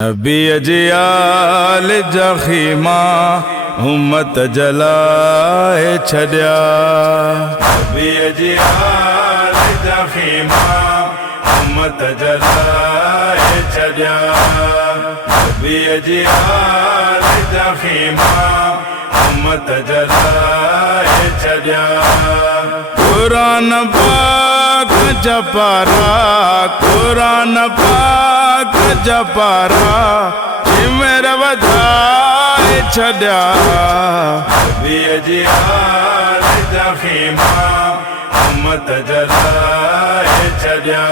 नबी अजियाल जखीमा उम्मत जलाए छड्या। नबी अजियाल जखीमा उम्मत जलाए छड्या। नबी अजियाल जखीमा उम्मत जलाए छड्या। कुरान पाक जपारा, कुरान पाक जपारा मेरा वधाए छड्या। नबी अजियाल जखीमा उम्मत जलाए छड्या।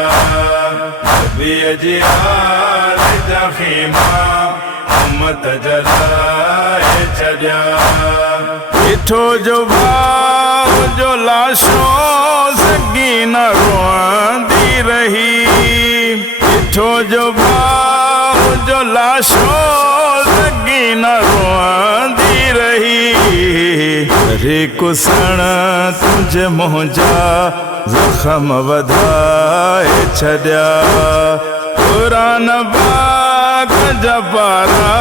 नबी अजियाल जखीमा उम्मत जलाए छड्या। इठो जो भाव जो लाशों सगी न रोंदी रही। इठो जो भाव जो लाशों सगी न रोंदी रही। रे कुसण तुझे मुंहिंजा जख्म वधाए छड्या। कुरान पाक जपारा,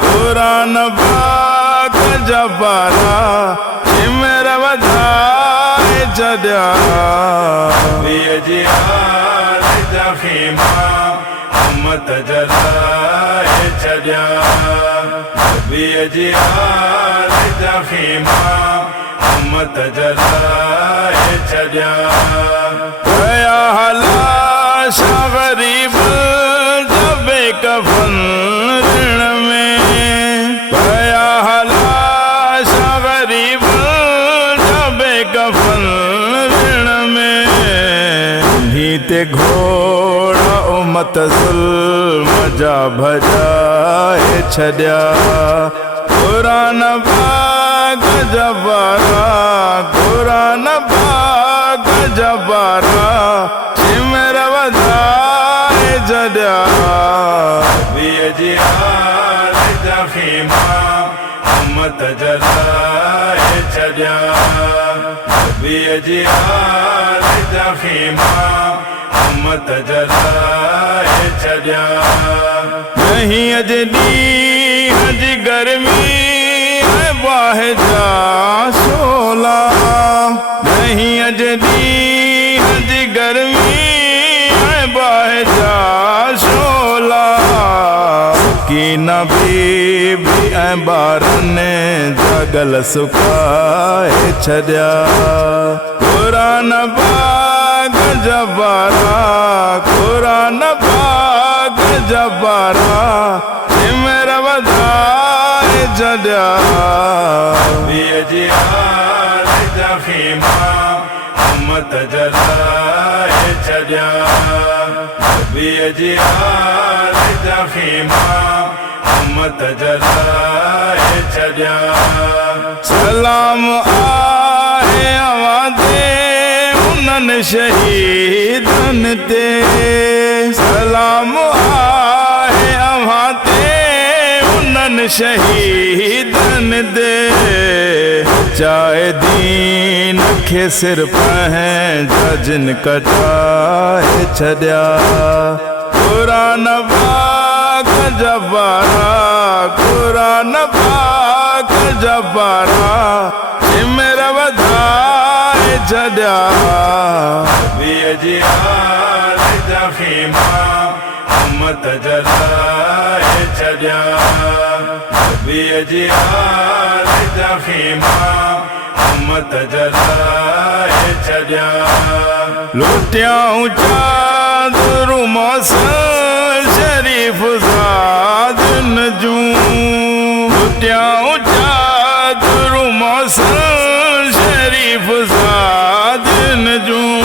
कुरान पाक जपारा मेरा वधाए छड्या। नबी अजियाल जखीमा उम्मत जलाए छड्या। नबी अजियाल जखीमा उम्मत जलाए छड्या। गया हलाश गरीब जबे कफन ऋण में। गया हलाश गरीब जबे कफन ऋण में। नीते घोड़ा उम्मत जुल्म जा भजाए छड्या। कुरान पाक जपारा, कुरान पाक जपारा मेरा वधाए छड्या। नबी अजियाल जखीमा उम्मत जलाए छड्या। नबी अजियाल जखीमा उम्मत जलाए छड्या। नहीं अजनी हज गर्मी है बाह जा शोला। नहीं अजनी हज गर्मी है बाह जा शोला। की नबी बारन जगल सुकाए छड्या। कुरान पाक जपारा, कुरान पाक जपारा मेरा वधाए छड्या। नबी अजियाल जखीमा उम्मत जलाए छड्या। नबी अजियाल जखीमा उम्मत जलाए छड्या। सलाम आहे अवादे उन्हनि शहीदन ते। सलाम आहे अवादे उन्हनि शहीदन दे। चाहे दीन खे सिर पंहिंजा जिन कटाए छड्या। कुरान पाक जपारा, कुरान पाक जपारा मेरा वधाए छड्या। नबी अजियाल जखीमा उम्मत जलाए छड्या। नबी अजियाल जखीमा उम्मत जलाए छड्या। लुटियाऊं चादरू मौसम शरीफ ज़ादन जूं। लुटियाऊं चादरू मौसम शरीफ ज़ादन जूं।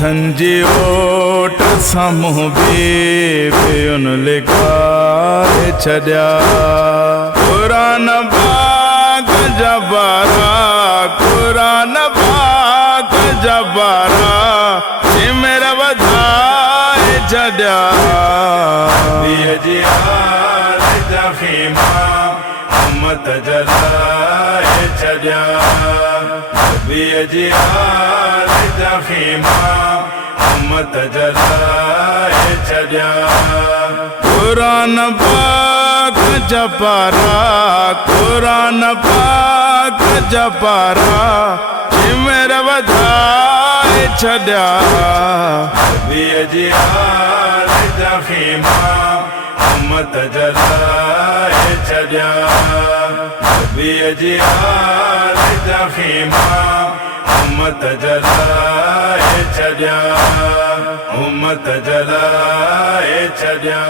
थंजी ओट साम्हूं बे उन लिकाए छड्या। कुरान पाक जपारा, कुरान पाक जपारा मेरा वधाए छड्या। नबी अजियाल जखीमा उम्मत जलाए छड्या। नबी अजियाल जखीमा उम्मत जलाए छड्या। कुरान पाक जपारा कुरान पाक जपारा चिमर वधाए छॾिया नबीअ जी आल जा ख़ीमा उम्मत जलाए छॾिया नबीअ जी आल जा ख़ीमा उम्मत जलाए छॾिया उम्मत जलाए छॾिया।